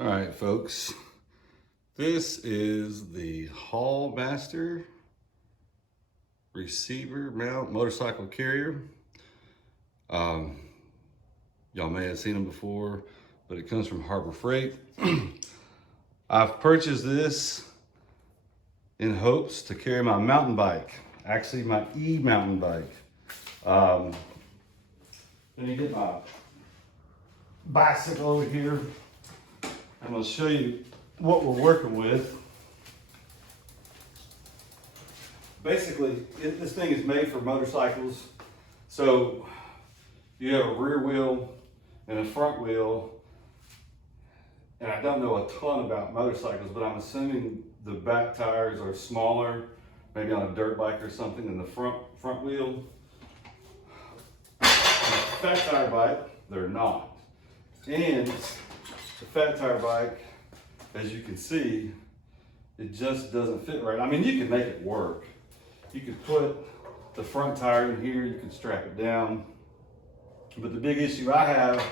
All right, folks, this is the Hall Master receiver mount motorcycle carrier. Y'all may have seen them before, but it comes from Harbor Freight. I've purchased this in hopes to carry my mountain bike, actually my e-mountain bike. Let me get my bicycle over here. I'm going to show you what we're working with. Basically, this thing is made for motorcycles. So you have a rear wheel and a front wheel. And I don't know a ton about motorcycles, but I'm assuming the back tires are smaller, maybe on a dirt bike or something, than the front wheel. On a fat tire bike, they're not. And the fat tire bike, as you can see, it just doesn't fit right. I mean, you can make it work. You could put the front tire in here, you can strap it down. But the big issue I have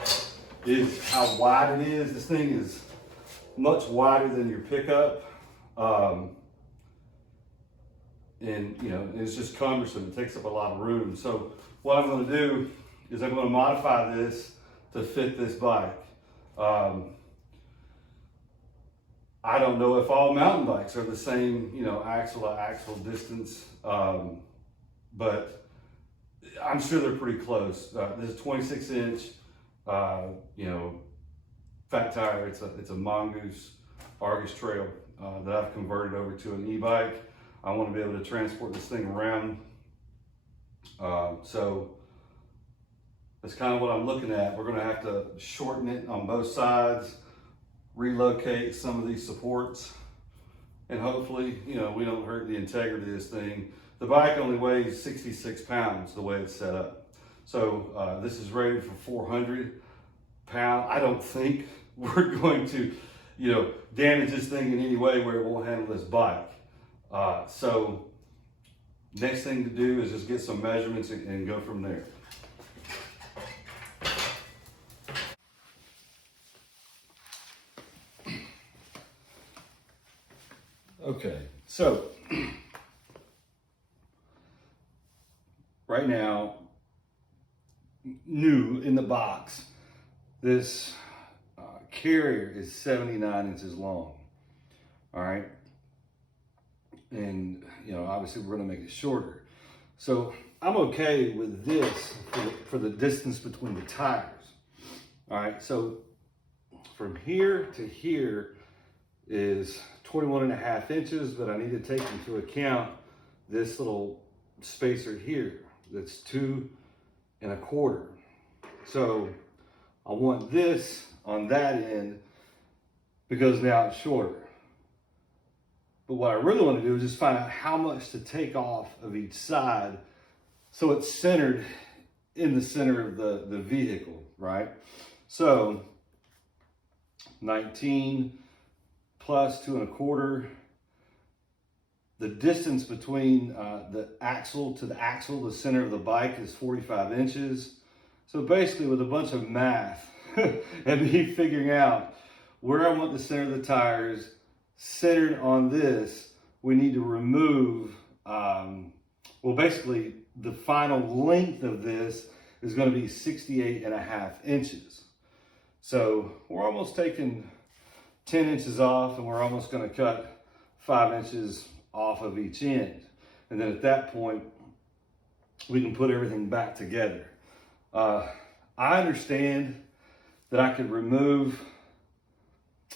is how wide it is. This thing is much wider than your pickup. And you know, it's just cumbersome. It takes up a lot of room. So what I'm going to do is I'm going to modify this to fit this bike. I don't know if all mountain bikes are the same, you know, axle to axle distance, but I'm sure they're pretty close. This is 26 inch, you know, fat tire. It's a Mongoose Argus Trail that I've converted over to an e-bike. I want to be able to transport this thing around. So that's kind of what I'm looking at. We're going to have to shorten it on both sides, relocate some of these supports, and hopefully, you know, we don't hurt the integrity of this thing. The bike only weighs 66 pounds the way it's set up. So this is rated for 400 pounds. I don't think we're going to, you know, damage this thing in any way where it won't handle this bike. So next thing to do is just get some measurements and go from there. Okay, so right now, new in the box, this carrier is 79 inches long. All right, and you know, obviously we're going to make it shorter. So I'm okay with this for the distance between the tires. All right, so from here to here is 21.5 inches, but I need to take into account this little spacer here that's 2 1/4. So I want this on that end because now it's shorter. But what I really want to do is just find out how much to take off of each side so it's centered in the center of the vehicle, right? So 19 plus 2 1/4. The distance between the axle to the axle, the center of the bike, is 45 inches. So basically, with a bunch of math and me figuring out where I want the center of the tires centered on this, we need to remove, well, basically the final length of this is going to be 68.5 inches. So we're almost taking 10 inches off, and we're almost going to cut 5 inches off of each end. And then at that point, we can put everything back together. I understand that I could remove,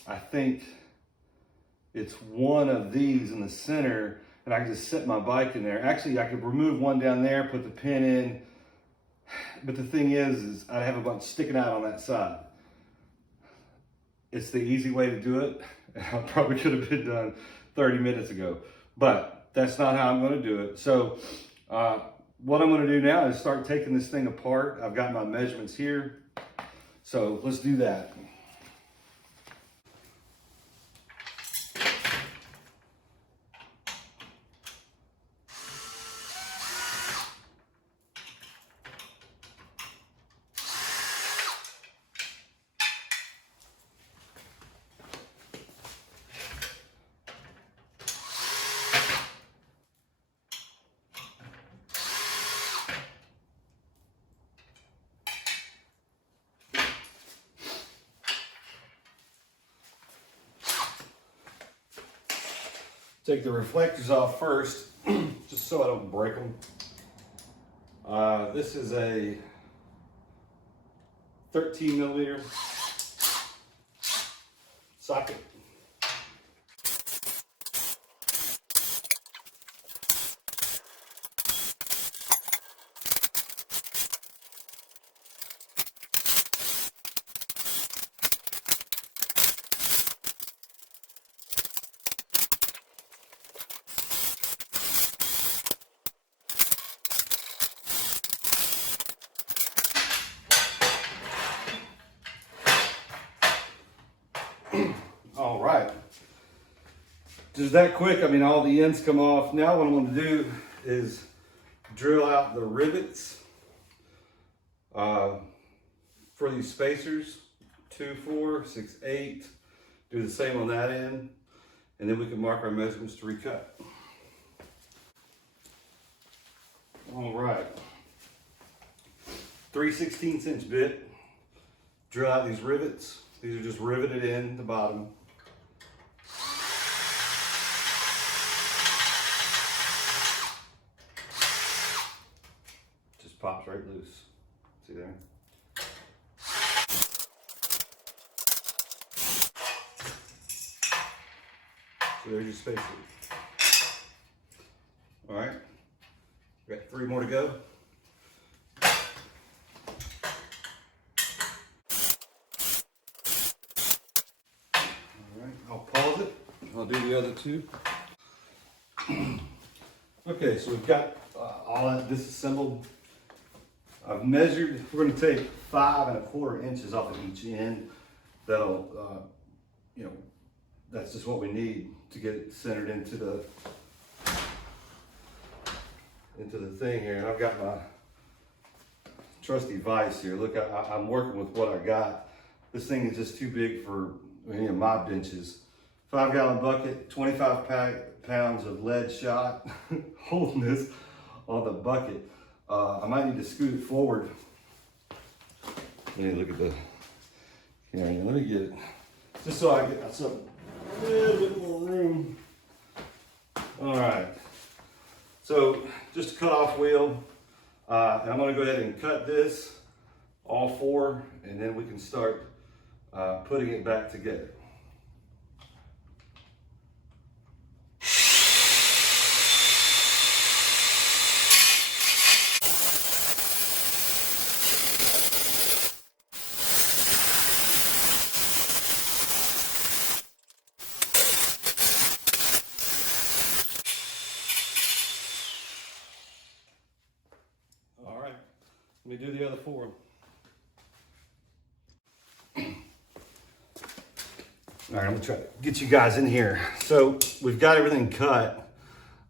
I think it's one of these in the center, and I can just set my bike in there. Actually, I could remove one down there, put the pin in, but the thing is I'd have a bunch sticking out on that side. It's the easy way to do it, and I probably could have been done 30 minutes ago, but that's not how I'm going to do it. So what I'm going to do now is start taking this thing apart. I've got my measurements here, so let's do that. Take the reflectors off first, just so I don't break them. This is a 13mm socket. All right, just that quick. I mean, all the ends come off. Now what I'm going to do is drill out the rivets for these spacers, 2, 4, 6, 8. Do the same on that end, and then we can mark our measurements to recut. All right, 3/16 inch bit. Drill out these rivets. These are just riveted in the bottom. Just pops right loose. See there? So there's your spacer. All right, we got 3 more to go. I'll pause it. I'll do the other 2. Okay, so we've got all that disassembled. I've measured. We're going to take 5 1/4 inches off of each end. That'll, you know, that's just what we need to get it centered into the thing here. And I've got my trusty vise here. Look, I'm working with what I got. This thing is just too big for any of my benches. 5-gallon bucket, 25 pounds of lead shot holding this on the bucket. I might need to scoot it forward. Let me look at the camera. Let me get it, just so I get myself a little bit more room. All right, so just a cut off wheel. And I'm gonna go ahead and cut this, all 4, and then we can start putting it back together. All right, let me do the other 4. All right, I'm gonna try to get you guys in here. So we've got everything cut.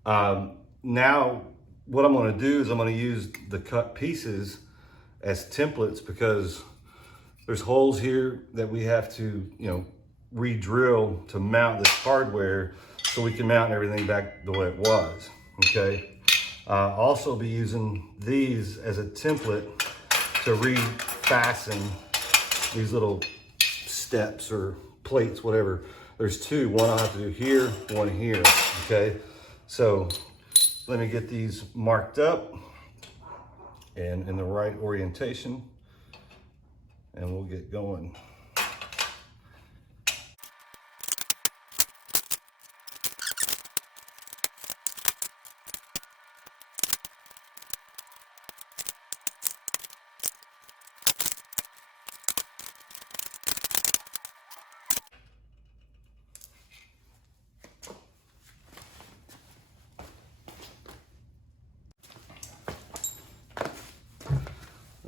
Now what I'm gonna do is I'm gonna use the cut pieces as templates, because there's holes here that we have to, you know, re-drill to mount this hardware so we can mount everything back the way it was, okay? I'll also be using these as a template to re-fasten these little steps or plates, whatever. There's 2, one I'll have to do here, one here, okay? So let me get these marked up and in the right orientation, and we'll get going.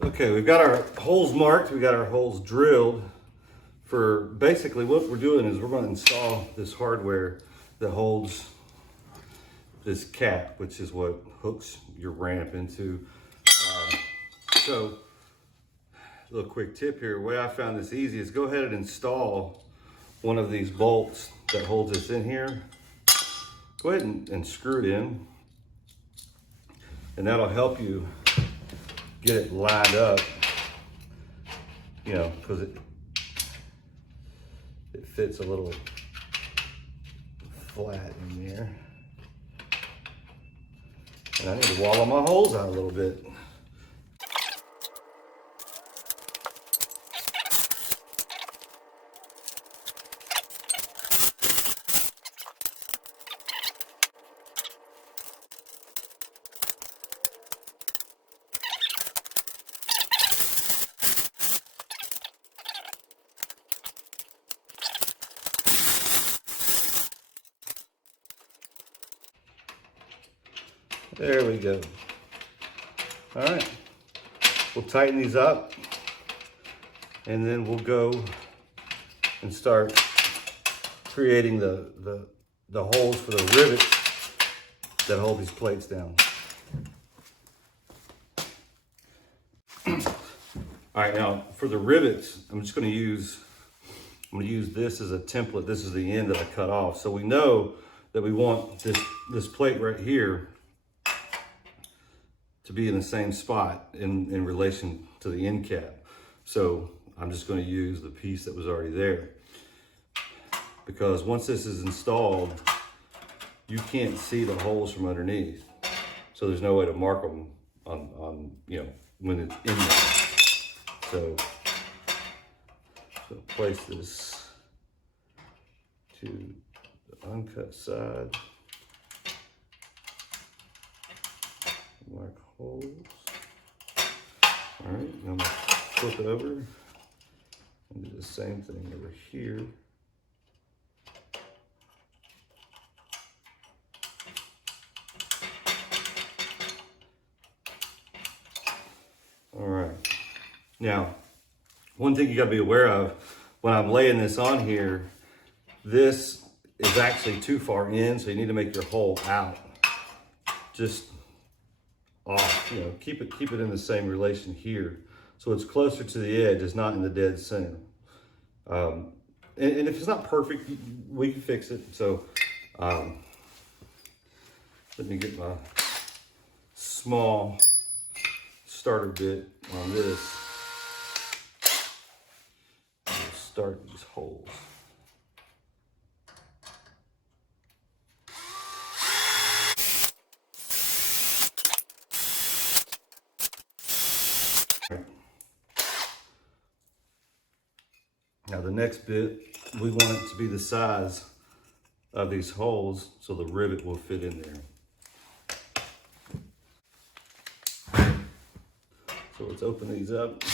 Okay, we've got our holes marked, we got our holes drilled. For basically what we're doing is we're going to install this hardware that holds this cap, which is what hooks your ramp into. So, a little quick tip here, the way I found this easy is go ahead and install one of these bolts that holds this in here. Go ahead and screw it in, and that'll help you get it lined up, you know, because it fits a little flat in there. And I need to wallow my holes out a little bit. There we go. All right, we'll tighten these up and then we'll go and start creating the holes for the rivets that hold these plates down. All right, now for the rivets, I'm going to use this as a template. This is the end that I cut off. So we know that we want this plate right here to be in the same spot in relation to the end cap. So I'm just going to use the piece that was already there, because once this is installed, you can't see the holes from underneath. So there's no way to mark them on when it's in there. So place this to the uncut side. Mark holes. All right, I'm gonna flip it over and do the same thing over here. All right, now one thing you got to be aware of when I'm laying this on here, this is actually too far in, so you need to make your hole out just off, keep it in the same relation here, so it's closer to the edge. It's not in the dead center. And if it's not perfect, we can fix it. So let me get my small starter bit on this. We'll start these holes. Now the next bit, we want it to be the size of these holes so the rivet will fit in there. So let's open these up.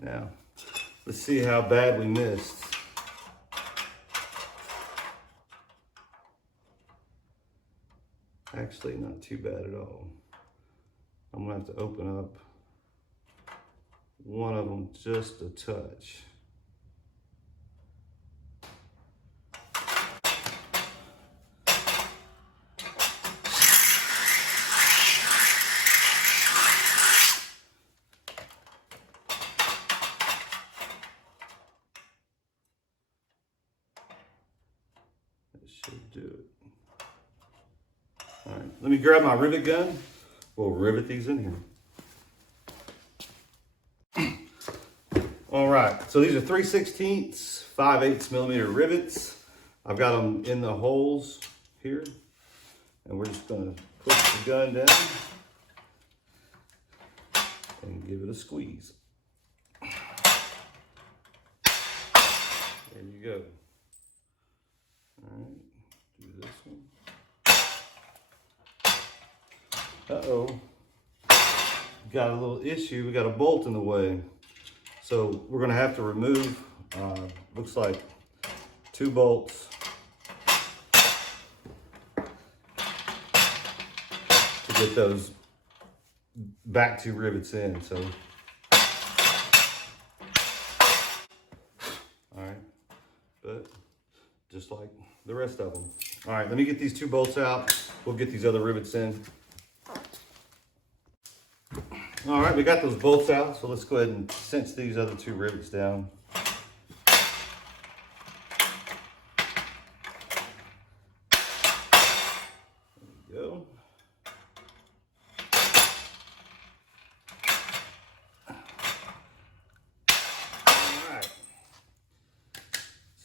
Now, let's see how bad we missed. Actually, not too bad at all. I'm gonna have to open up one of them just a touch. Should do it. All right, let me grab my rivet gun. We'll rivet these in here. All right, so these are 3/16, 5/8 millimeter rivets. I've got them in the holes here, and we're just gonna push the gun down and give it a squeeze. There you go. All right. This one. Uh-oh. Got a little issue. We got a bolt in the way. So we're going to have to remove, looks like 2 bolts. To get those back 2 rivets in. So, all right. But just like the rest of them. All right, let me get these 2 bolts out. We'll get these other rivets in. All right, we got those bolts out, so let's go ahead and cinch these other 2 rivets down.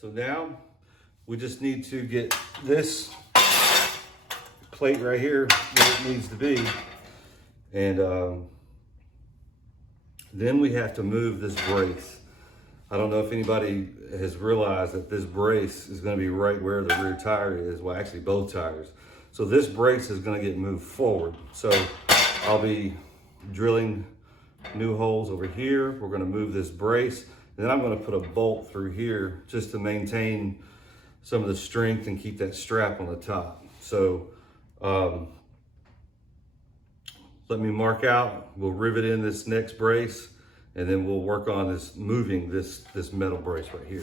So now we just need to get this plate right here where it needs to be. And then we have to move this brace. I don't know if anybody has realized that this brace is going to be right where the rear tire is. Well, actually both tires. So this brace is going to get moved forward. So I'll be drilling new holes over here. We're going to move this brace. And then I'm going to put a bolt through here just to maintain some of the strength and keep that strap on the top. So let me mark out. We'll rivet in this next brace, and then we'll work on this, moving this metal brace right here.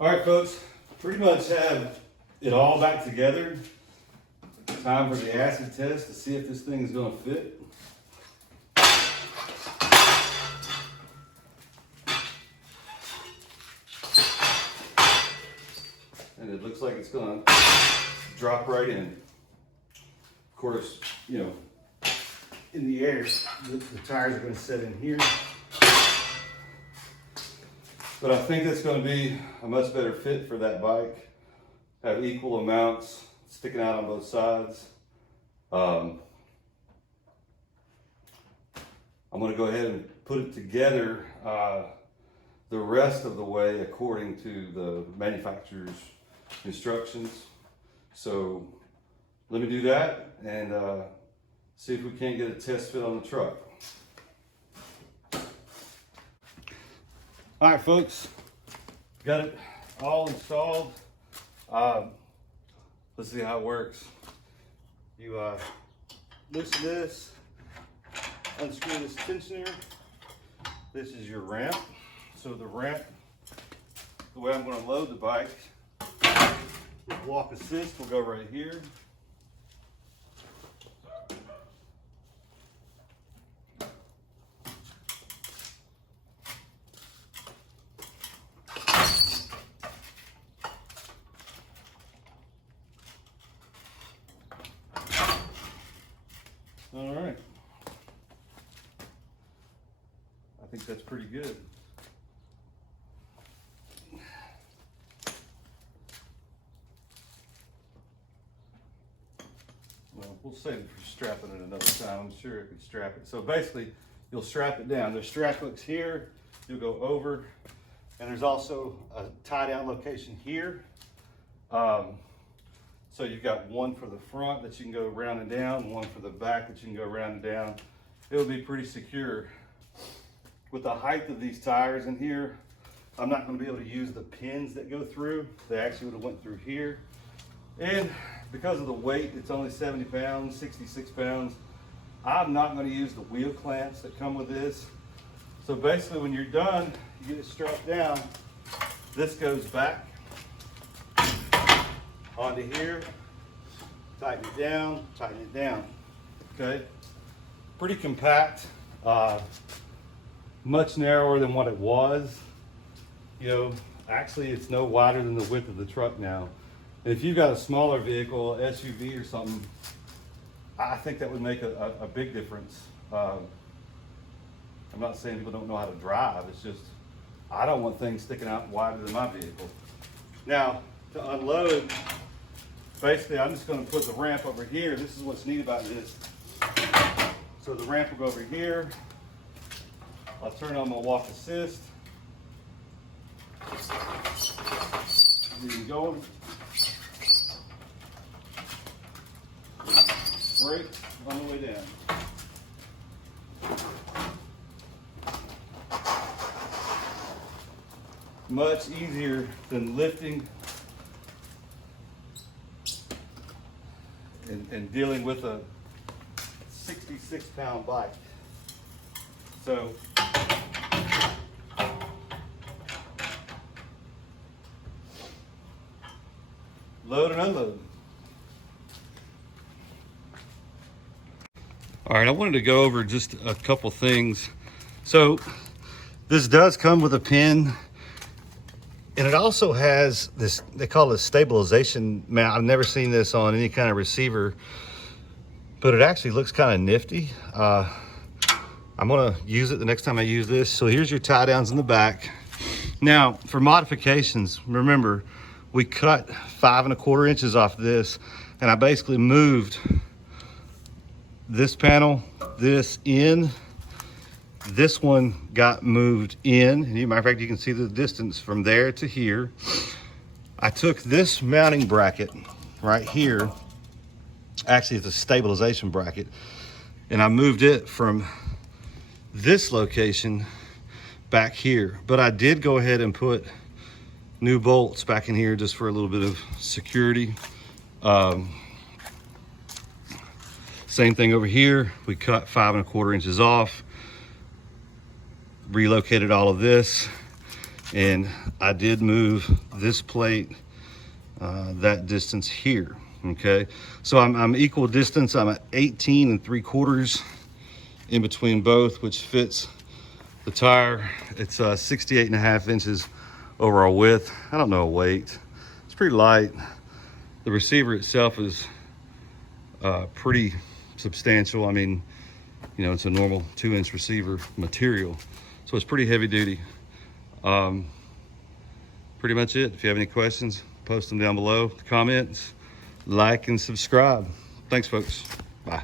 All right, folks, pretty much have it all back together. Time for the acid test to see if this thing is gonna fit. And it looks like it's gonna drop right in. Of course, you know, in the air, the tires are going to set in here. But I think that's going to be a much better fit for that bike. Have equal amounts sticking out on both sides. I'm going to go ahead and put it together the rest of the way according to the manufacturer's instructions. So let me do that and see if we can't get a test fit on the truck. All right, folks, got it all installed. Let's see how it works. You loosen this, unscrew this tensioner. This is your ramp. So the ramp, the way I'm going to load the bike, with walk assist will go right here. All right. I think that's pretty good. Well, we'll save it for strapping it another time. I'm sure I could strap it. So basically, you'll strap it down. There's strap hooks here. You'll go over. And there's also a tie down location here. So you've got one for the front that you can go around and down, one for the back that you can go around and down. It'll be pretty secure. With the height of these tires in here, I'm not going to be able to use the pins that go through. They actually would have went through here. And because of the weight, it's only 70 pounds, 66 pounds. I'm not going to use the wheel clamps that come with this. So basically when you're done, you get it strapped down. This goes back onto here, tighten it down, okay? Pretty compact, much narrower than what it was. You know, actually it's no wider than the width of the truck now. And if you've got a smaller vehicle, SUV or something, I think that would make a big difference. I'm not saying people don't know how to drive, it's just, I don't want things sticking out wider than my vehicle. Now, to unload, basically, I'm just going to put the ramp over here. This is what's neat about this. So the ramp will go over here. I'll turn on my walk assist. Get it going. Brake on the way down. Much easier than lifting and dealing with a 66-pound bike. So load and unload. All right, I wanted to go over just a couple things. So this does come with a pin, and it also has this, they call it a stabilization mount. I've never seen this on any kind of receiver, but it actually looks kind of nifty. I'm gonna use it the next time I use this. So here's your tie downs in the back. Now for modifications, remember we cut 5 1/4 inches off this, and I basically moved this panel, this in, this one got moved in. And matter of fact, you can see the distance from there to here. I took this mounting bracket right here, actually it's a stabilization bracket, and I moved it from this location back here. But I did go ahead and put new bolts back in here just for a little bit of security. Same thing over here. We cut 5 1/4 inches off, relocated all of this, and I did move this plate that distance here. Okay, so I'm equal distance. I'm at 18 3/4 in between both, which fits the tire. It's 68 1/2 inches overall width. I don't know a weight. It's pretty light. The receiver itself is pretty substantial. I mean, you know, it's a normal 2-inch receiver material, so it's pretty heavy duty. Pretty much it. If you have any questions, post them down below, comments, like and subscribe. Thanks folks. Bye.